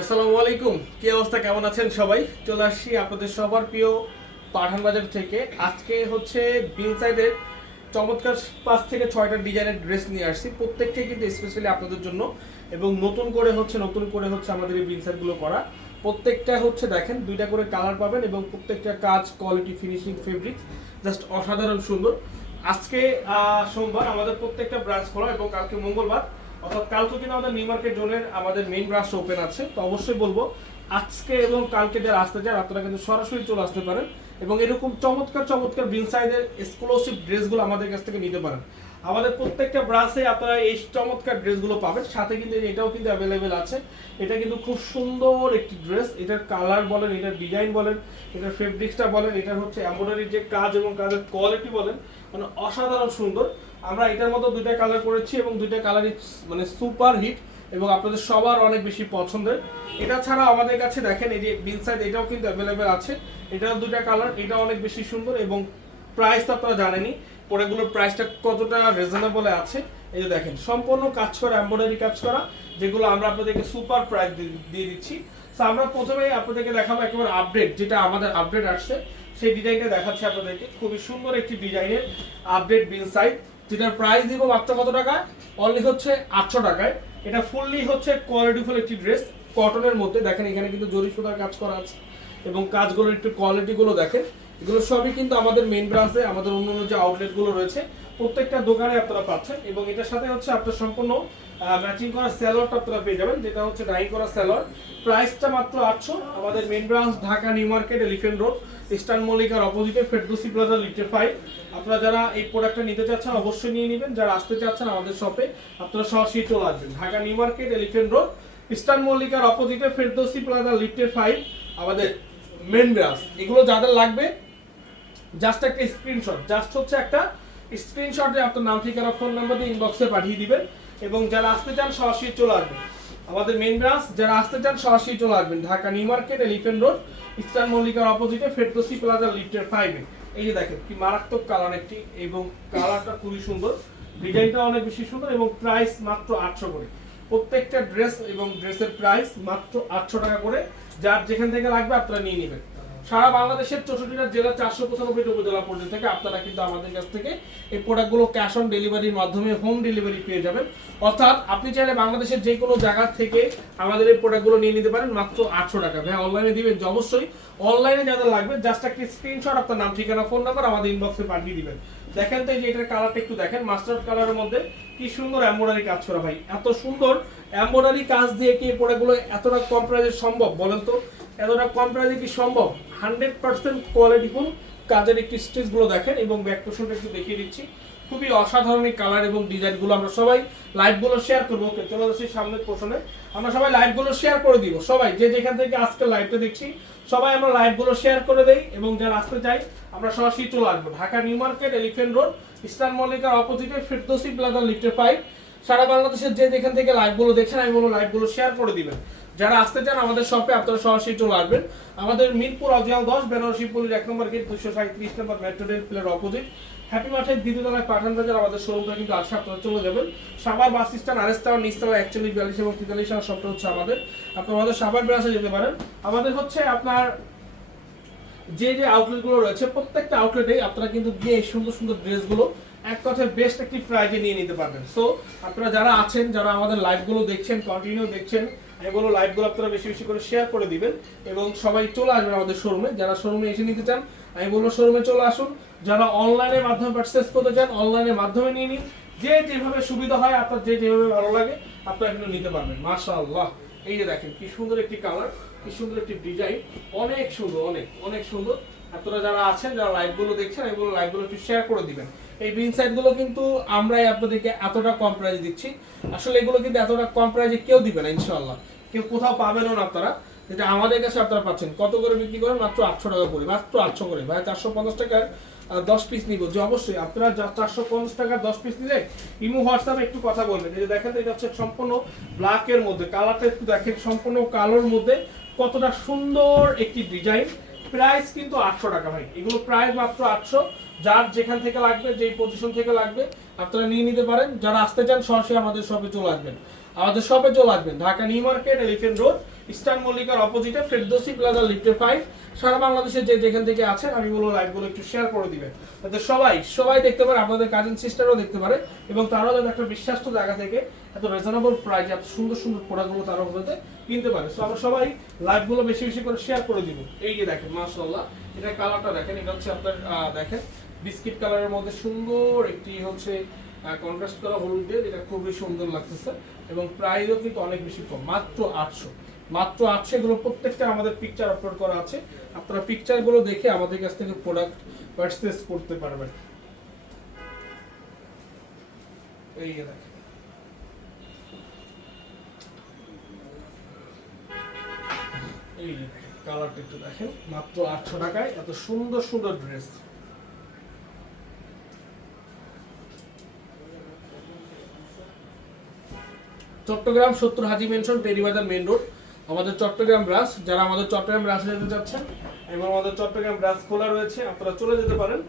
আসসালামু আলাইকুম। কি অবস্থা? কেমন আছেন সবাই? চলে আসছি আপনাদের সবার প্রিয় পাঠান বাজার থেকে। আজকে হচ্ছে বিল সাইডের চমৎকার পাঁচ থেকে ছয়টা ডিজাইনের ড্রেস নিয়ে আসছি। প্রত্যেকটাই কিন্তু স্পেশালি আপনাদের জন্য। এবং নতুন করে হচ্ছে, নতুন করে হচ্ছে আমাদের এই বিল সাইডগুলো করা। প্রত্যেকটা হচ্ছে দেখেন, দুইটা করে কালার পাবেন এবং প্রত্যেকটা কাজ কোয়ালিটি ফিনিশিং ফেব্রিক জাস্ট অসাধারণ সুন্দর। আজকে সোমবার আমাদের প্রত্যেকটা ব্রাঞ্চ খোলা এবং কালকে মঙ্গলবার অর্থাৎ কালকে কিন্তু আমাদের নিউ মার্কেট জোনের আমাদের মেইন ব্রাঞ্চ ওপেন আছে, তো অবশ্যই বলব, আজকে এবং কালকে যারা আসতে চান আপনারা কিন্তু সরাসরি চলে আসতে পারেন এবং এরকম চমৎকার চমৎকার বিন এক্সক্লুসিভ ড্রেসগুলো আমাদের কাছ থেকে নিতে পারেন। আমাদের প্রত্যেকটা ব্রাঞ্চে আপনারা এই চমৎকার ড্রেসগুলো পাবেন, সাথে কিন্তু এটাও কিন্তু অ্যাভেলেবেল আছে। এটা কিন্তু খুব সুন্দর একটি ড্রেস এটার কালার বলেন, এটার ডিজাইন বলেন, এটার ফেব্রিক্সটা বলেন, এটার হচ্ছে এমব্রয়ডারির যে কাজ এবং কাজের কোয়ালিটি বলেন মানে অসাধারণ সুন্দর। আমরা এটার মতো দুইটা কালার করেছি এবং দুইটা কালারই মানে সুপার হিট এবং আপনাদের সবার অনেক বেশি পছন্দের। এটা ছাড়া আমাদের কাছে দেখেন, এই যে বিল সাইড এটাও কিন্তু অ্যাভেলেবেল আছে। এটাও দুইটা কালার এটা অনেক বেশি সুন্দর এবং প্রাইস তো আপনারা জানেনই, প্রোডাক্টগুলোর প্রাইসটা কতটা রিজনেবল আছে। এই যে দেখেন, সম্পূর্ণ কাজ করা এমব্রয়ডারি কাজ করা, যেগুলো আমরা আপনাদেরকে সুপার প্রাইস দিয়ে দিচ্ছি। তো আমরা প্রথমেই আপনাদেরকে দেখাবো একেবারে আপডেট যেটা আমাদের আপডেট আসছে। সেই ডিজাইনটা দেখাচ্ছি আপনাদেরকে। খুবই সুন্দর একটি ডিজাইনের আপডেট বিল সাইড যেটার প্রাইস দিব মাত্র কত টাকা? অনলি হচ্ছে আটশো টাকায়। এটা ফুললি হচ্ছে কোয়ালিটিফুল একটি ড্রেস কটনের মধ্যে। দেখেন, এখানে কিন্তু জরি সুতার কাজ করা আছে। এবং কাজগুলোর একটু কোয়ালিটিগুলো দেখেন। এগুলো সবই কিন্তু আমাদের মেন ব্রাঞ্চে আমাদের অন্য অন্য যে আউটলেটগুলো রয়েছে, প্রত্যেকটা দোকানে আপনারা পাচ্ছেন এবং এটার সাথে হচ্ছে আপনার সম্পূর্ণ ম্যাচিং করা স্যালোয়ারটা আপনারা পেয়ে যাবেন, যেটা হচ্ছে ডাই করা স্যালোয়ার প্রাইসটা মাত্র আটশো। আমাদের main branch Dhaka New Market Elephant Road Eastern মল্লিকার অপোজিটে ফেরদৌসি প্লাজা লিটে ফাইভ আপনারা যারা এই প্রোডাক্টটা নিতে চাচ্ছেন, অবশ্যই নিয়ে নেবেন। যারা আসতে চাচ্ছেন আমাদের শপে আপনারা সরাসরি চলে আসবেন। Dhaka New Market Elephant Road Eastern মল্লিকার অপোজিটে ফেরদৌসি প্লাজা লিফটে ফাইভ আমাদের মেন ব্রাঞ্চ এগুলো যাদের লাগবে জাস্ট একটা স্ক্রিনশট জাস্ট হচ্ছে একটা স্ক্রিনশটে আপনার নাম, ঠিকানা ফোন নাম্বার দিয়ে ইনবক্সে পাঠিয়ে দিবেন এবং যারা আসতে চান সরাসরি চলে আসবেন। আমাদের মেইন ব্রাঞ্চ যারা আসতে চান সরাসরি চলে আসবেন। Dhaka New Market Elephant Road Eastern মল্লিকার অপোজিটে ফেরদোসি প্লাজা লিফটের ফাইভে এই যে দেখেন, কি মারাত্মক কালার একটি এবং কালারটা খুবই সুন্দর। ডিজাইনটা অনেক বেশি সুন্দর এবং প্রাইস মাত্র আটশো করে। প্রত্যেকটা ড্রেস এবং ড্রেসের প্রাইস মাত্র আটশো টাকা করে। যার যেখান থেকে লাগবে আপনারা নিয়ে নেবেন। সারা বাংলাদেশের চৌষট্টিটা জেলা চারশো পঁচানব্বইটা উপজেলা পর্যন্ত থেকে আপনারা কিন্তু আমাদের কাছ থেকে এই প্রোডাক্টগুলো ক্যাশ অন ডেলিভারির মাধ্যমে হোম ডেলিভারি পেয়ে যাবেন। অর্থাৎ আপনি চাইলে বাংলাদেশের যে কোনো জায়গা থেকে আমাদের এই প্রোডাক্টগুলো নিয়ে নিতে পারেন মাত্র আটশো টাকা। ভাই অনলাইনে দিবেন অবশ্যই। অনলাইনে যাদের লাগবে জাস্ট একটা স্ক্রিনশট আপনার নাম, ঠিকানা ফোন নাম্বার আমাদের ইনবক্সে পাঠিয়ে দিবেন। দেখেন তো এই যে এটার কালারটা একটু দেখেন মাস্টার্ড কালারের মধ্যে কি সুন্দর এমব্রয়ডারি কাজ করা, ভাই। এত সুন্দর এমব্রয়ডারি কাজ দিয়ে কি এই প্রোডাক্টগুলো এতটা কম প্রাইসে সম্ভব, বলেন তো? এতটা কম প্রাইসে কি সম্ভব? হান্ড্রেড পার্সেন্ট কোয়ালিটিফুল কাজের একটি স্টিচগুলো দেখেন এবং ব্যাক পোর্শনটা একটু দেখিয়ে দিচ্ছি। খুবই অসাধারণ কালার এবং ডিজাইনগুলো আমরা সবাই লাইভগুলো শেয়ার করব। ওকে, চলে যাচ্ছি সামনের পোর্শনে আমরা সবাই লাইভগুলো শেয়ার করে দিব। সবাই, যে যেখান থেকে আজকে লাইভটা দেখছি, সবাই আমরা লাইভগুলো শেয়ার করে দেই এবং যারা আসতে চাই আমরা সরাসরি চলে আসব। Dhaka New Market Elephant Road Eastern মল্লিকার অপোজিটে ফিরদোসি প্লাজা লিফটের ফাইভ সারা বাংলাদেশের যে যেখান থেকে লাইভগুলো দেখছেন, আমি বলব লাইভগুলো শেয়ার করে দিবেন। যারা আসতে চান আমাদের শপে আপনারা সরাসরি চলে আসবেন। আমাদের মিরপুর অজিয়াল দশ, বেনারসি পুলিশ এক নম্বর গেট দুশো সাঁত্রিশ নম্বর মেট্রো রেল প্লের অপোজিট হ্যাপি মাঠের দ্বিতীয়তলায় পাঠান বাজার, আমাদের শোরুমটা কিন্তু আসে, আপনারা চলে যাবেন। সাবার বাস স্ট্যান্ড আরেস টাওয়ার নিচতলা একচল্লিশ, বিয়াল্লিশ এবং তেতাল্লিশ আমার শপটা হচ্ছে আমাদের। আপনারা আমাদের সাবার ব্রাঞ্চে যেতে পারেন। আমাদের হচ্ছে আপনার যে যে আউটলেটগুলো রয়েছে, প্রত্যেকটা আউটলেটেই আপনারা কিন্তু গিয়ে সুন্দর সুন্দর ড্রেসগুলো এক কথায় বেস্ট একটি প্রাইজে নিয়ে নিতে পারবেন। সো আপনারা যারা আছেন, যারা আমাদের লাইভগুলো দেখছেন কন্টিনিউ দেখছেন আমি বলব লাইভগুলো আপনারা বেশি বেশি করে শেয়ার করে দিবেন এবং সবাই চলে আসবেন আমাদের শোরুমে যারা শোরুমে এসে নিতে চান, আমি বলব শোরুমে চলে আসুন। যারা অনলাইনের মাধ্যমে পারচেস করতে চান অনলাইনের মাধ্যমে নিয়ে নিন। যে যেভাবে সুবিধা হয়, আপনার যে যেভাবে ভালো লাগে, আপনারা কিন্তু নিতে পারবেন। মাশাআল্লাহ। এই যে দেখেন, কি সুন্দর একটি কালার কি সুন্দর একটি ডিজাইন অনেক সুন্দর, অনেক অনেক সুন্দর। আপনারা যারা আছেন, যারা লাইভগুলো দেখছেন এগুলো লাইভগুলো একটু শেয়ার করে দিবেন। এই বিনগুলো কিন্তু আমরাই আপনাদেরকে এতটা কম প্রাইজে দিচ্ছি। আসলে এগুলো কিন্তু এতটা কম প্রাইজে কেউ দিবে না ইনশাল্লাহ কেউ কোথাও পাবেনও না আপনারা। যেটা আমাদের কাছে আপনারা পাচ্ছেন। কত করে বিক্রি করেন? মাত্র আটশো টাকা করে, মাত্র আটশো করে। ভাই, চারশো পঞ্চাশ টাকার দশ পিস নিব। যে অবশ্যই আপনারা চারশো পঞ্চাশ টাকার দশ পিস নিলে ইমো হোয়াটসঅ্যাপে একটু কথা বলবেন। এই যে দেখেন এটা হচ্ছে সম্পূর্ণ ব্ল্যাকের মধ্যে। কালারটা একটু দেখেন, সম্পূর্ণ কালোর মধ্যে কতটা সুন্দর একটি ডিজাইন প্রাইস কিন্তু আটশো টাকা, ভাই। এগুলো প্রাইস মাত্র আটশো। যার যেখান থেকে লাগবে, যেই পজিশন থেকে লাগবে, আপনারা নিয়ে নিতে পারেন। যারা আসতে চান, সরাসরি আমাদের শপে চলে আসবেন। আমাদের শপে চলে আসবেন। Dhaka New Market Elephant Road Eastern মল্লিকার অপোজিটে ফেরদোসি প্লাজা লিফটে ফাইভ সারা বাংলাদেশের যে যেখান থেকে আছেন, আমি বলব লাইভগুলো একটু শেয়ার করে দিবেন। যাতে সবাই সবাই দেখতে পারে, আপনাদের কাজিন সিস্টারও দেখতে পারে, এবং তারাও যাতে একটা বিশ্বাস্ত জায়গা থেকে এত রিজনেবল প্রাইস এত সুন্দর সুন্দর প্রোডাক্টগুলো তারা হতে কিনতে পারে। সো আমরা সবাই লাইভগুলো বেশি বেশি করে শেয়ার করে দিব। এই যে দেখেন, মাশাআল্লাহ, এটা কালারটা দেখেন, এটা হচ্ছে আপনার দেখেন বিস্কিট কালারের মধ্যে সুন্দর একটি হচ্ছে কন্ট্রাস্ট করা হলুদ দিয়ে, যেটা খুবই সুন্দর লাগতেছে। এবং প্রাইসও কিন্তু অনেক বেশি কম, মাত্র আটশো। মাত্র আটশো, এগুলো প্রত্যেকটা আমাদের পিকচার আপলোড করা আছে। আপনারা পিকচারগুলো দেখে আমাদের কাছ থেকে প্রোডাক্ট পারচেস করতে পারবেন। এই কালারটা একটু দেখেন। মাত্র আটশো টাকায়, এত সুন্দর সুন্দর ড্রেস চট্টগ্রাম সত্তর Haji mansion Teribazar main road. আমাদের চট্টগ্রাম ব্রাঞ্চ, যারা আমাদের চট্টগ্রাম ব্রাঞ্চে যেতে চাচ্ছেন এবং আমাদের চট্টগ্রাম ব্রাঞ্চ খোলা রয়েছে, আপনারা চলে যেতে পারেন।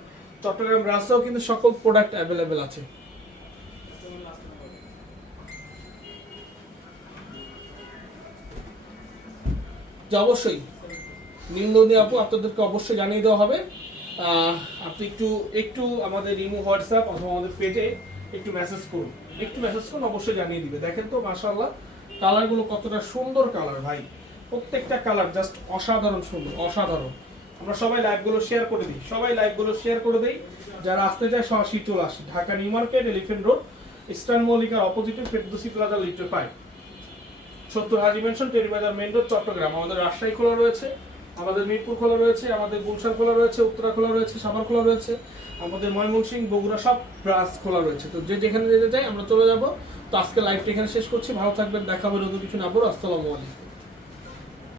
চট্টগ্রাম ব্রাঞ্চেও কিন্তু সকল প্রোডাক্ট অ্যাভেলেবেল আছে। অবশ্যই। নিন্দনী আপু, আপনাদেরকে অবশ্যই জানিয়ে দেওয়া হবে। আপনি একটু একটু আমাদের ইমো হোয়াটসঅ্যাপ অথবা আমাদের পেজে একটু মেসেজ করুন। একটু মেসেজ করুন, অবশ্যই জানিয়ে দিবে। দেখেন তো, মাশাআল্লাহ কালারগুলো কতটা সুন্দর কালার ভাই। প্রত্যেকটা কালার জাস্ট অসাধারণ সুন্দর, অসাধারণ। আমরা সবাই লাইভগুলো শেয়ার করে দিই। সবাই লাইভগুলো শেয়ার করে দিই। যারা আসতে চায়, সরাসরি চলে আসে। Dhaka new market elephant road eastern মল্লিকার অপোজিটে ফেরদোসি প্লাজা লিটার ফাইভ সত্তর Haji mansion Terribazar main road Chattogram. আমাদের রাজশাহী খোলা রয়েছে। আমাদের মিরপুর খোলা রয়েছে, আমাদের গুলশান খোলা রয়েছে, উত্তরা খোলা রয়েছে, সাভার খোলা রয়েছে, আমাদের ময়মনসিংহ, বগুড়া সব ব্রাঞ্চ খোলা রয়েছে। তো যে যেখানে যেতে চাই আমরা চলে যাব। তো আজকে লাইভটা এখানে শেষ করছি। ভালো থাকবেন, দেখাবো হবে কিছু না বলো আসসালামু আলাইকুম।